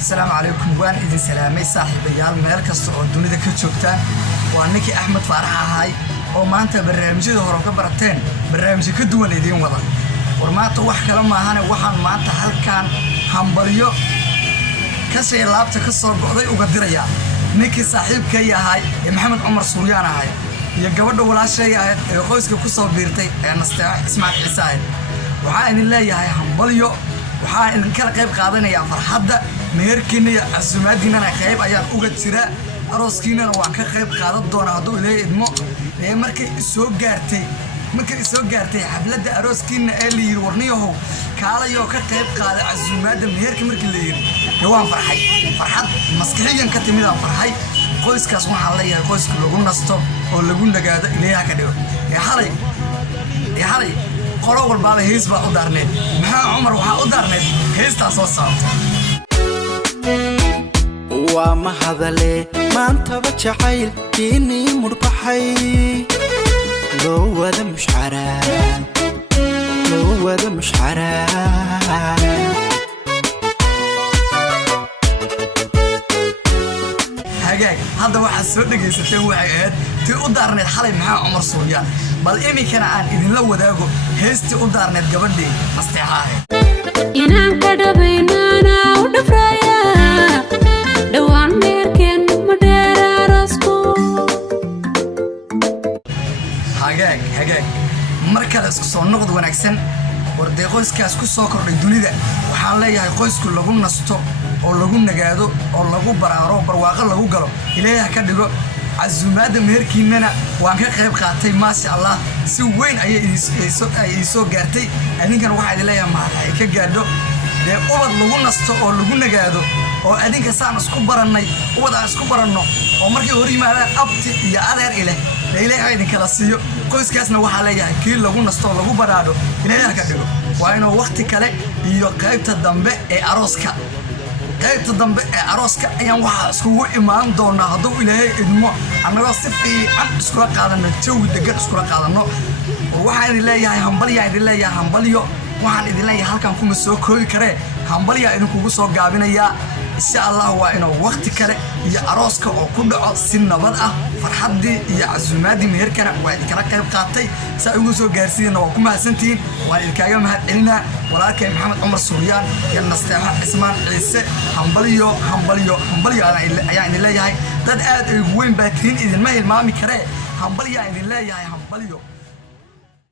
السلام عليكم وان إذن سلامي صاحبيال مeel kasta oo dunida ka joogtaan waa ninkii Axmed Faarax ahay oo maanta barnaamijyada hore ka barateen barnaamij ka duwan idin wada warmaanta wax kala ma ahan waxaan maanta halkaan hambalyo ka soo laabta ka soo go'day uga diraya ninkii saaxiibkay ahay Maxamed Cumar Suryaan ahay iyo gabadha walaashay ahayd ee qoyska ku soo biirtay ee Nasteex Ismaaciil Ciise waxaan idin leeyahay hambalyo waxaan idin kala qayb qaadanayaa farxadda meherkiina iyo casuumaadiina qayb ayaan uga jira arooskiina waan ka qayb qaadan doonaa hadduu ilaahay idmo markay soo gaartay xafladda arooskiina ee la yiri warniyahow kaalayo ka qayb qaada casuumaadda meherka markii la yiri waan farxad maskaxiyan ka timid aan farxay qoyskaas waxaan leeyahay qoyska lagu nasto oo lagu nagaado ilaahay ka dhigo xalay qolo walba hees baa u daarneed maxaa Cumar waxa u daarneed heestaa soo saarto waa ma hadale maanta jacayl diini murbaxay loo wada mushara hagaag hadda waxa soo dhageysateen waxay ahayd tii u daarneed xalay maxaa Cumar Suryaan bal imikana aan idin la wadaago heestii u daarneed gabadhii Nasteexahay inaan ka dhabaynana u dhafraya dhawaan meerkeen ma dheeraarasku hagaag markale isku soo noqod wanaagsan warday qoyskaas ku soo kordhay dunida waxaan leeyahay qoysku lagu nasto oo lagu nagaado oo lagu baraaro barwaaqo lagu galo ilaahay ka dhigo casuumaadda meherkiinana waan ka qayb qaatay maasha Allah si weyn ayay soo gaartay adinkan waxa idin leeyahay maxay ka gaadho ubad lagu nasto oo lagu nagaado oo adinka saan isku baranay ubad aan isku baranno oo markii hor yimaadaan abti iyo adeer ilaahay idin kala siiyo qoyskaasna waxa leeyahay kii lagu nasto oo lagu baraado ilaahay ka dhigo waa inuu waqti kale iyo qaybta dambe ee arooska ayaan waxa iskugu imaan doonaa hadduu ilaahay idmo annagoo si fiican iskula qaadano jawi degan iskula qaadano waxaan idin leeyahay hambalyo waxaan idin leeyahay halkan kuma soo koobi karee hambalya idinkugu soo gaabinayaa insha Allah waa inuu waqti kale iyo arooska oo ku dhaco si nabad ah farxadii iyo casuumaadii meherkana waa idin kala qayb qaatay saa ugu soo gaarsiinayna waa ku mahadsantihiin waan idinkaga mahadcelinaa walaalkay Maxamed Cumar Suryaan iyo Nasteex Ismaaciil Ciise hambalyo ayaan idin leeyahay dad aad ugu weyn baa tiin idin ma hilmaami karee hambalyo idin leeyahay hambalyo